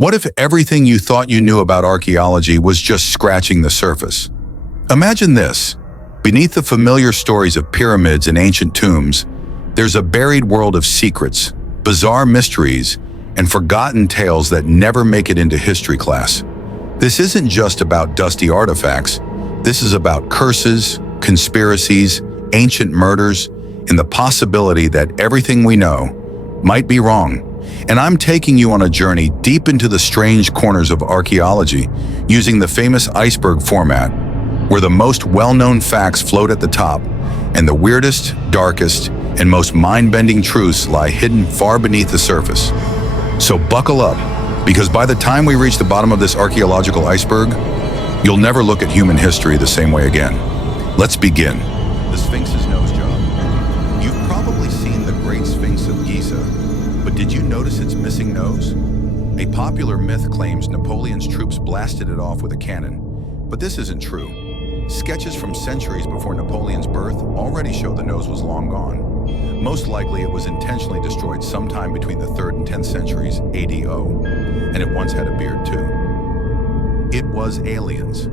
What if everything you thought you knew about archaeology was just scratching the surface? Imagine this. Beneath the familiar stories of pyramids and ancient tombs, there's a buried world of secrets, bizarre mysteries, and forgotten tales that never make it into history class. This isn't just about dusty artifacts. This is about curses, conspiracies, ancient murders, and the possibility that everything we know might be wrong. And I'm taking you on a journey deep into the strange corners of archaeology using the famous iceberg format, where the most well-known facts float at the top and the weirdest, darkest, and most mind-bending truths lie hidden far beneath the surface. So buckle up, because by the time we reach the bottom of this archaeological iceberg, you'll never look at human history the same way again. Let's begin. The Sphinx's nose job. You've probably seen the Great Sphinx of Giza, but did you notice its missing nose? A popular myth claims Napoleon's troops blasted it off with a cannon, but this isn't true. Sketches from centuries before Napoleon's birth already show the nose was long gone. Most likely it was intentionally destroyed sometime between the 3rd and 10th centuries ADO, and it once had a beard too. It was aliens.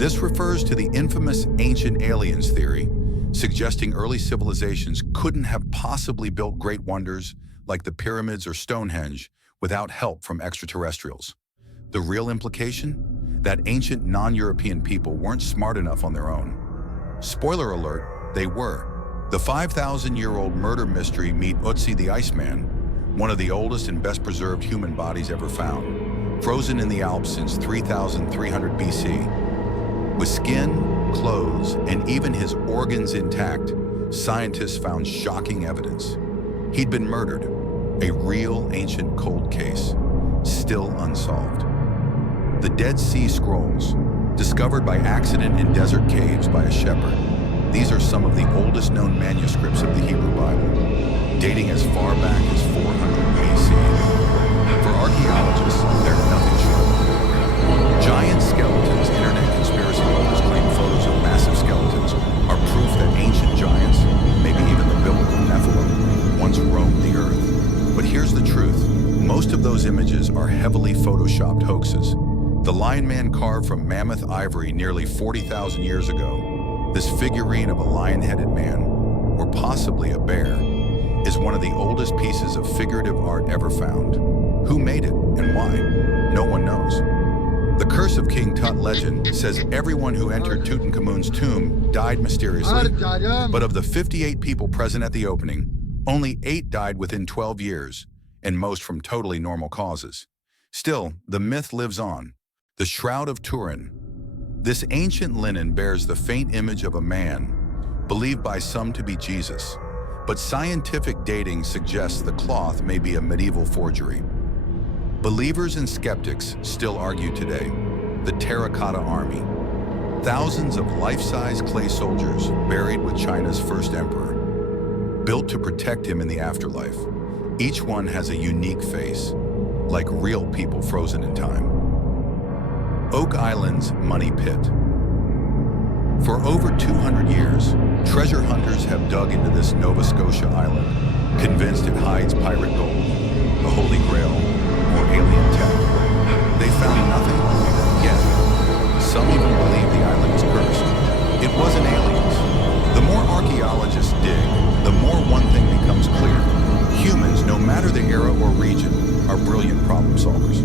This refers to the infamous ancient aliens theory, suggesting early civilizations couldn't have possibly built great wonders like the pyramids or Stonehenge without help from extraterrestrials. The real implication? That ancient non-European people weren't smart enough on their own. Spoiler alert, they were. The 5,000-year-old murder mystery meet Ötzi the Iceman, one of the oldest and best preserved human bodies ever found, frozen in the Alps since 3,300 BC. With skin, clothes, and even his organs intact, scientists found shocking evidence. He'd been murdered, a real ancient cold case, still unsolved. The Dead Sea Scrolls, discovered by accident in desert caves by a shepherd. These are some of the oldest known manuscripts of the Hebrew Bible, dating as far back as 400 BC. For archaeologists, they're nothing short. Giant skeletons. Internet conspiracy holders claim photos of massive skeletons are proof that ancient giants, maybe even the biblical Nephilim, once roamed the earth. But here's the truth. Most of those images are heavily photoshopped hoaxes. The Lion Man carved from mammoth ivory nearly 40,000 years ago, this figurine of a lion-headed man, or possibly a bear, is one of the oldest pieces of figurative art ever found. Who made it and why? No one knows. The Curse of King Tut legend says everyone who entered Tutankhamun's tomb died mysteriously, but of the 58 people present at the opening, only 8 died within 12 years, and most from totally normal causes. Still, the myth lives on. The Shroud of Turin. This ancient linen bears the faint image of a man, believed by some to be Jesus, but scientific dating suggests the cloth may be a medieval forgery. Believers and skeptics still argue today. The Terracotta Army. Thousands of life-size clay soldiers buried with China's first emperor, built to protect him in the afterlife. Each one has a unique face, like real people frozen in time. Oak Island's Money Pit. For over 200 years, treasure hunters have dug into this Nova Scotia island, convinced it hides pirate gold, the Holy Grail, or alien tech. They found nothing, yet some even believe the island is cursed. It wasn't aliens. The more archaeologists dig, the more one thing becomes clear. Humans, no matter the era or region, are brilliant problem solvers.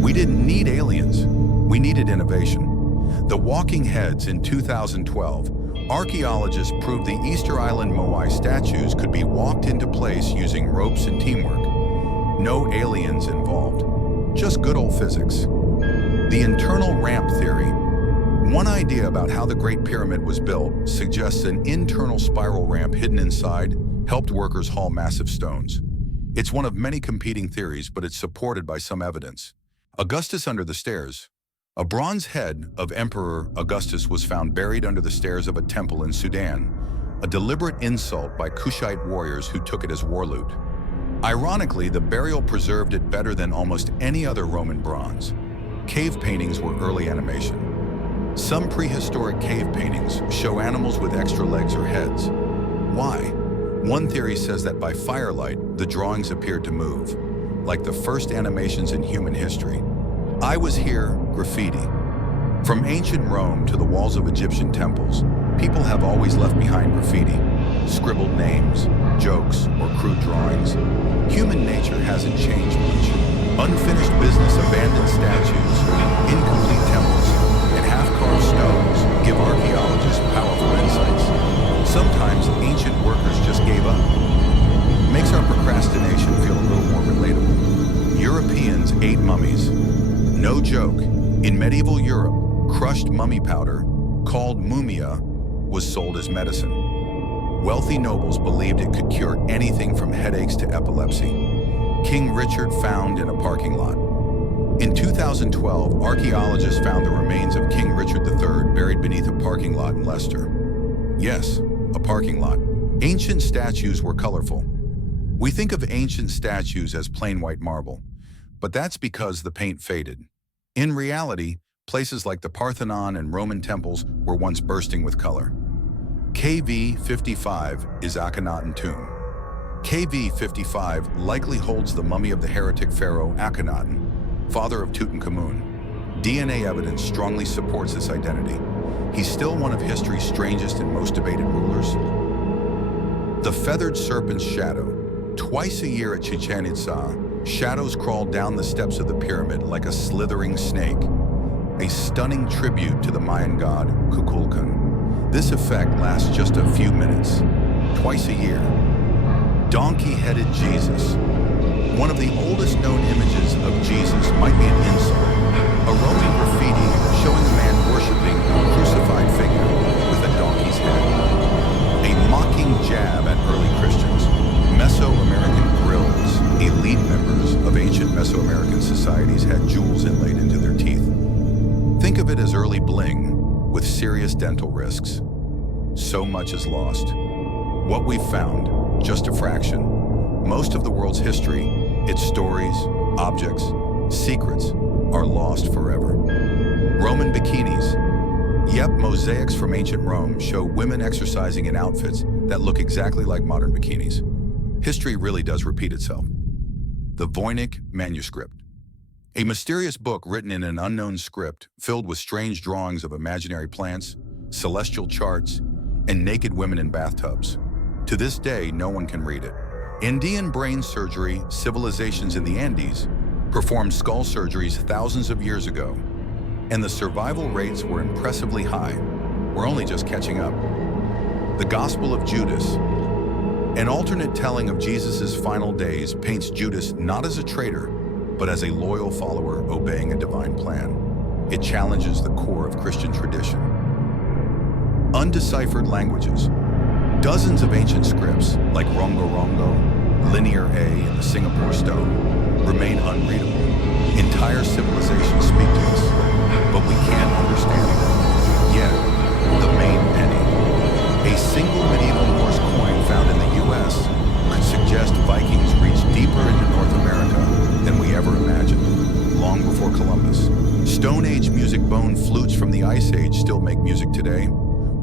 We didn't need aliens. We needed innovation. The Walking Heads in 2012, archaeologists proved the Easter Island Moai statues could be walked into place using ropes and teamwork. No aliens involved, just good old physics. The internal ramp theory. One idea about how the Great Pyramid was built suggests an internal spiral ramp hidden inside helped workers haul massive stones. It's one of many competing theories, but it's supported by some evidence. Augustus under the stairs. A bronze head of Emperor Augustus was found buried under the stairs of a temple in Sudan, a deliberate insult by Kushite warriors who took it as war loot. Ironically, the burial preserved it better than almost any other Roman bronze. Cave paintings were early animation. Some prehistoric cave paintings show animals with extra legs or heads. Why? One theory says that by firelight, the drawings appeared to move. like the first animations in human history. I was here, graffiti. From ancient Rome to the walls of Egyptian temples, people have always left behind graffiti, scribbled names, jokes, or crude drawings. Human nature hasn't changed much. Unfinished business, abandoned statues, incomplete temples, and half-carved stones give archaeologists powerful insights. Sometimes ancient workers just gave up. Makes our procrastination feel a little more relatable. Europeans ate mummies. No joke, in medieval Europe, crushed mummy powder, called mumia, was sold as medicine. Wealthy nobles believed it could cure anything from headaches to epilepsy. King Richard found in a parking lot. In 2012, archaeologists found the remains of King Richard III buried beneath a parking lot in Leicester. Yes, a parking lot. Ancient statues were colorful. We think of ancient statues as plain white marble, but that's because the paint faded. In reality, places like the Parthenon and Roman temples were once bursting with color. KV-55 is Akhenaten tomb. KV-55 likely holds the mummy of the heretic pharaoh Akhenaten, father of Tutankhamun. DNA evidence strongly supports this identity. He's still one of history's strangest and most debated rulers. The feathered serpent's shadow. Twice a year at Chichen Itza, shadows crawl down the steps of the pyramid like a slithering snake, a stunning tribute to the Mayan god Kukulkan. This effect lasts just a few minutes, twice a year. Donkey-headed Jesus. One of the oldest known images of Jesus might be an insult, a Roman graffiti showing a man worshiping a crucified figure with a donkey's head. A mocking jab at early Christians. Mesoamerican grills. Elite members of ancient Mesoamerican societies had jewels inlaid into their teeth. Think of it as early bling with serious dental risks. So much is lost. What we've found, just a fraction. Most of the world's history, its stories, objects, secrets, are lost forever. Roman bikinis. Yep, mosaics from ancient Rome show women exercising in outfits that look exactly like modern bikinis. History really does repeat itself. The Voynich Manuscript. A mysterious book written in an unknown script filled with strange drawings of imaginary plants, celestial charts, and naked women in bathtubs. To this day, no one can read it. Indian brain surgery civilizations in the Andes performed skull surgeries thousands of years ago, and the survival rates were impressively high. We're only just catching up. The Gospel of Judas. An alternate telling of Jesus' final days paints Judas not as a traitor, but as a loyal follower obeying a divine plan. It challenges the core of Christian tradition. Undeciphered languages. Dozens of ancient scripts, like Rongo Rongo, Linear A, and the Singapore Stone, remain unreadable. Entire civilizations speak to us, but we can't understand them. Yet, the main penny. A single medieval Norse coin found in the U.S. could suggest Vikings reached deeper into North America than we ever imagined, long before Columbus. Stone Age music bone flutes from the Ice Age still make music today.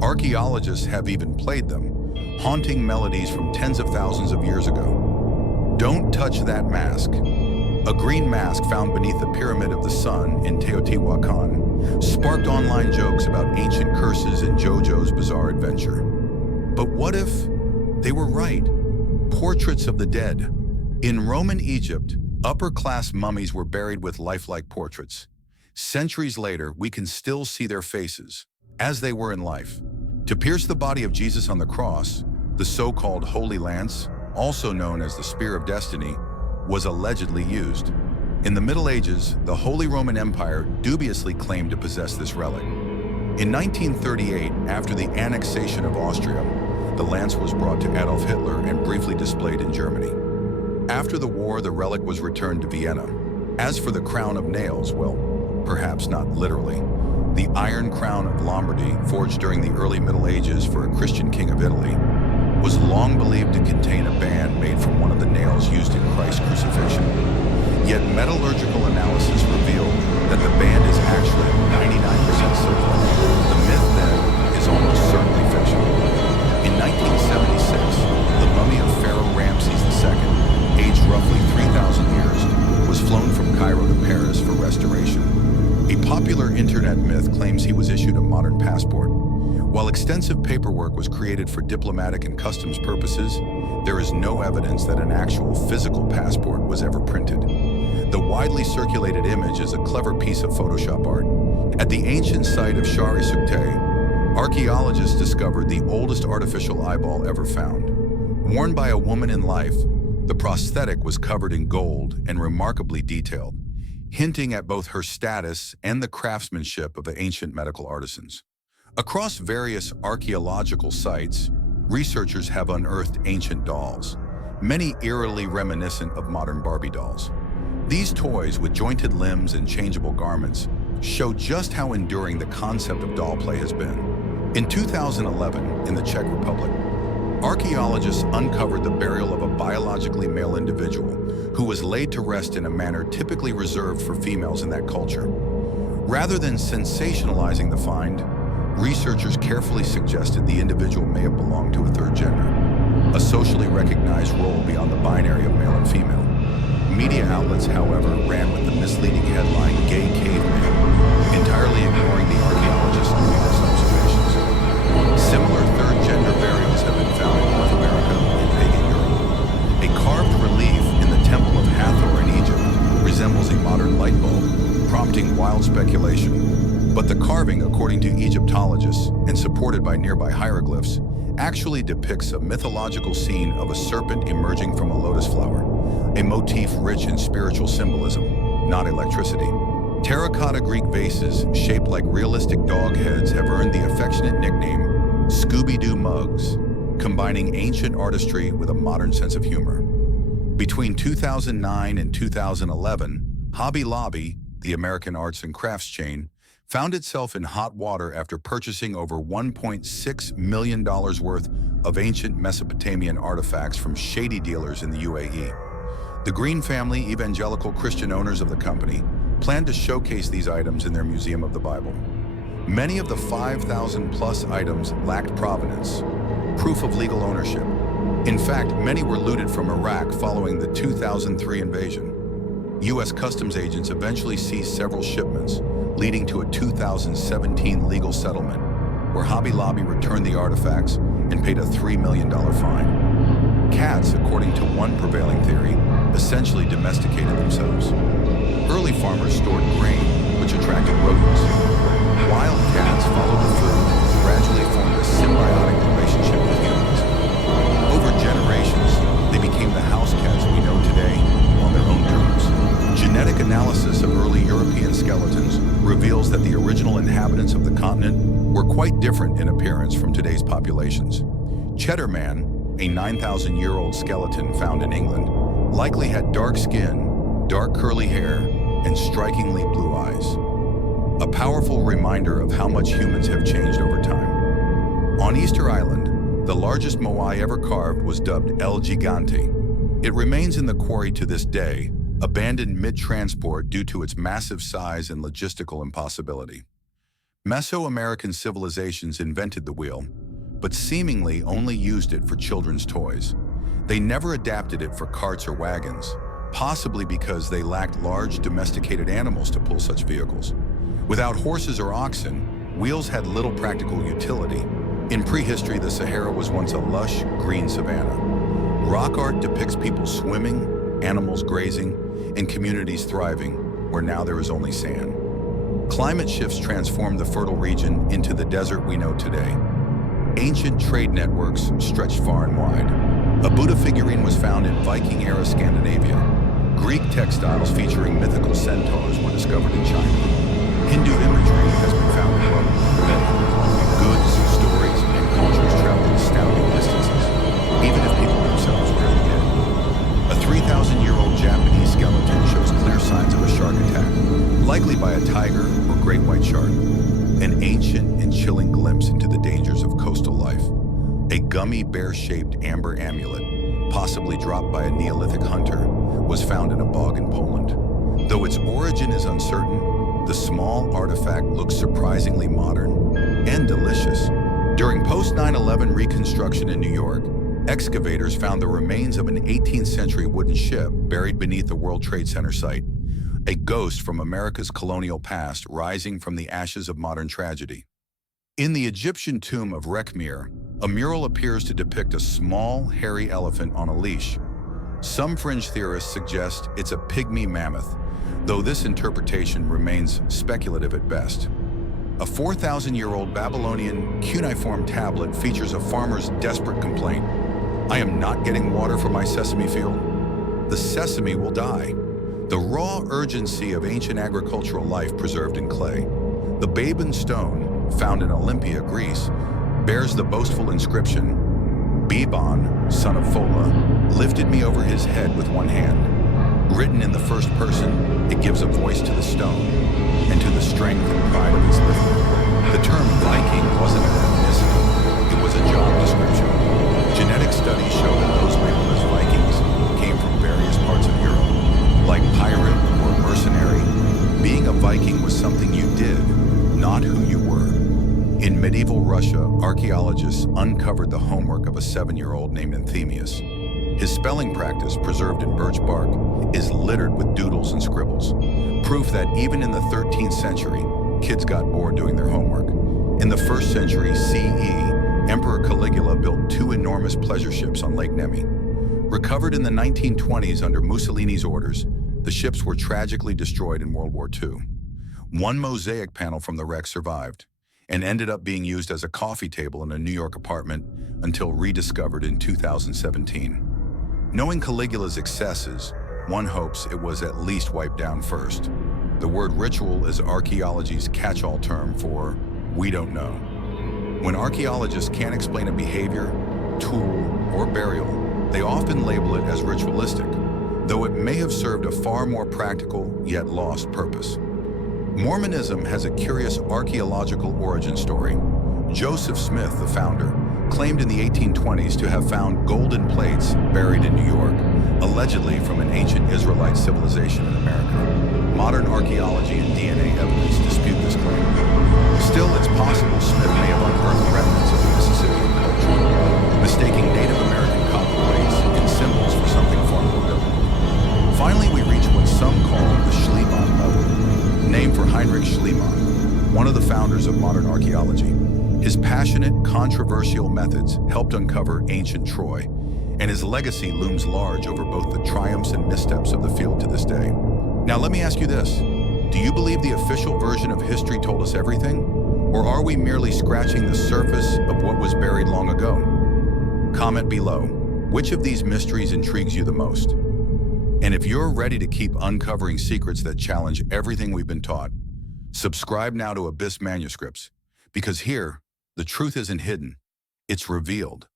Archaeologists have even played them, haunting melodies from tens of thousands of years ago. Don't touch that mask. A green mask found beneath the Pyramid of the Sun in Teotihuacan sparked online jokes about ancient curses in JoJo's Bizarre Adventure. But what if they were right? Portraits of the dead. In Roman Egypt, upper-class mummies were buried with lifelike portraits. Centuries later, we can still see their faces, as they were in life. To pierce the body of Jesus on the cross, the so-called Holy Lance, also known as the Spear of Destiny, was allegedly used. In the Middle Ages, the Holy Roman Empire dubiously claimed to possess this relic. In 1938, after the annexation of Austria, the lance was brought to Adolf Hitler and briefly displayed in Germany. After the war, the relic was returned to Vienna. As for the crown of nails, well, perhaps not literally. The Iron Crown of Lombardy, forged during the early Middle Ages for a Christian king of Italy, was long believed to contain a band made from one of the nails used in Christ's crucifixion. Yet metallurgical analysis revealed that the band is actually 99% silver. The myth, then, is almost certainly fictional. In 1976, the mummy of Pharaoh Ramses II, aged roughly 3,000 years, popular internet myth claims he was issued a modern passport. While extensive paperwork was created for diplomatic and customs purposes, there is no evidence that an actual physical passport was ever printed. The widely circulated image is a clever piece of Photoshop art. At the ancient site of Shari Sukte, archaeologists discovered the oldest artificial eyeball ever found. Worn by a woman in life, the prosthetic was covered in gold and remarkably detailed, hinting at both her status and the craftsmanship of the ancient medical artisans. Across various archaeological sites, researchers have unearthed ancient dolls, many eerily reminiscent of modern Barbie dolls. These toys, with jointed limbs and changeable garments, show just how enduring the concept of doll play has been. In 2011, in the Czech Republic, archaeologists uncovered the burial of a biologically male individual who was laid to rest in a manner typically reserved for females in that culture. Rather than sensationalizing the find, researchers carefully suggested the individual may have belonged to a third gender, a socially recognized role beyond the binary of male and female. Media outlets, however, ran with the misleading headline, "Gay Caveman," entirely ignoring the archaeologists' numerous observations. Similar third-gender burials have been found in North America and pagan Europe. A carved relief in the Temple of Hathor in Egypt resembles a modern light bulb, prompting wild speculation. But the carving, according to Egyptologists and supported by nearby hieroglyphs, actually depicts a mythological scene of a serpent emerging from a lotus flower, a motif rich in spiritual symbolism, not electricity. Terracotta Greek vases shaped like realistic dog heads have earned the affectionate nickname Scooby-Doo mugs, combining ancient artistry with a modern sense of humor. Between 2009 and 2011, Hobby Lobby, the American arts and crafts chain, found itself in hot water after purchasing over $1.6 million worth of ancient Mesopotamian artifacts from shady dealers in the UAE. The Green family, evangelical Christian owners of the company, plan to showcase these items in their Museum of the Bible. Many of the 5,000-plus items lacked provenance, proof of legal ownership. In fact, many were looted from Iraq following the 2003 invasion. U.S. customs agents eventually seized several shipments, leading to a 2017 legal settlement, where Hobby Lobby returned the artifacts and paid a $3 million fine. Cats, according to one prevailing theory, essentially domesticated themselves. Early farmers stored grain, which attracted rodents. Wild cats followed the food and gradually formed a symbiotic relationship with humans. Over generations, they became the house cats we know today on their own terms. Genetic analysis of early European skeletons reveals that the original inhabitants of the continent were quite different in appearance from today's populations. Cheddar Man, a 9,000-year-old skeleton found in England, likely had dark skin, dark curly hair, and strikingly blue eyes. A powerful reminder of how much humans have changed over time. On Easter Island, the largest moai ever carved was dubbed El Gigante. It remains in the quarry to this day, abandoned mid-transport due to its massive size and logistical impossibility. Mesoamerican civilizations invented the wheel, but seemingly only used it for children's toys. They never adapted it for carts or wagons, possibly because they lacked large domesticated animals to pull such vehicles. Without horses or oxen, wheels had little practical utility. In prehistory, the Sahara was once a lush, green savanna. Rock art depicts people swimming, animals grazing, and communities thriving, where now there is only sand. Climate shifts transformed the fertile region into the desert we know today. Ancient trade networks stretched far and wide. A Buddha figurine was found in Viking-era Scandinavia. Greek textiles featuring mythical centaurs were discovered in China. Hindu imagery has been found in Rome. Goods, stories, and cultures traveled astounding distances, even if people themselves rarely did. A 3,000-year-old Japanese skeleton shows clear signs of a shark attack, likely by a tiger or great white shark. An ancient and chilling glimpse into the dangers of coastal life. A gummy bear-shaped amber amulet, possibly dropped by a Neolithic hunter, was found in a bog in Poland. Though its origin is uncertain, the small artifact looks surprisingly modern and delicious. During post-9/11 reconstruction in New York, excavators found the remains of an 18th century wooden ship buried beneath the World Trade Center site. a ghost from America's colonial past rising from the ashes of modern tragedy. In the Egyptian tomb of Rekhmir, a mural appears to depict a small, hairy elephant on a leash. Some fringe theorists suggest it's a pygmy mammoth, though this interpretation remains speculative at best. A 4,000-year-old Babylonian cuneiform tablet features a farmer's desperate complaint. "I am not getting water for my sesame field. The sesame will die." The raw urgency of ancient agricultural life preserved in clay. The babe in stone, found in Olympia, Greece, bears the boastful inscription, "Beban, son of Fola, lifted me over his head with one hand." Written in the first person, it gives a voice to the stone and to the strength and pride of its lifter. The term Viking wasn't an ethnicity, it was a job description. Genetic studies show that those labeled as Vikings came from various parts of Europe. Like pirate or mercenary, being a Viking was something you did, not who you were. In medieval Russia, archaeologists uncovered the homework of a 7-year-old named Anthemius. His spelling practice, preserved in birch bark, is littered with doodles and scribbles, proof that even in the 13th century, kids got bored doing their homework. In the 1st century CE, Emperor Caligula built 2 enormous pleasure ships on Lake Nemi. Recovered in the 1920s under Mussolini's orders, the ships were tragically destroyed in World War II. One mosaic panel from the wreck survived and ended up being used as a coffee table in a New York apartment until rediscovered in 2017. Knowing Caligula's excesses, one hopes it was at least wiped down first. The word ritual is archaeology's catch-all term for "we don't know." When archaeologists can't explain a behavior, tool, or burial, they often label it as ritualistic, though it may have served a far more practical yet lost purpose. Mormonism has a curious archaeological origin story. Joseph Smith, the founder, claimed in the 1820s to have found golden plates buried in New York, allegedly from an ancient Israelite civilization in America. Modern archaeology and DNA evidence dispute this claim. Still, it's possible Smith may have unearthed remnants of the Mississippian culture, mistaking Native American copper plates and symbols for something far more biblical. Finally, we reach what some call the Schliemann level, named for Heinrich Schliemann, one of the founders of modern archaeology. His passionate, controversial methods helped uncover ancient Troy, and his legacy looms large over both the triumphs and missteps of the field to this day. Now let me ask you this. Do you believe the official version of history told us everything? Or are we merely scratching the surface of what was buried long ago? Comment below. Which of these mysteries intrigues you the most? And if you're ready to keep uncovering secrets that challenge everything we've been taught, subscribe now to Abyss Manuscripts, because here, the truth isn't hidden, it's revealed.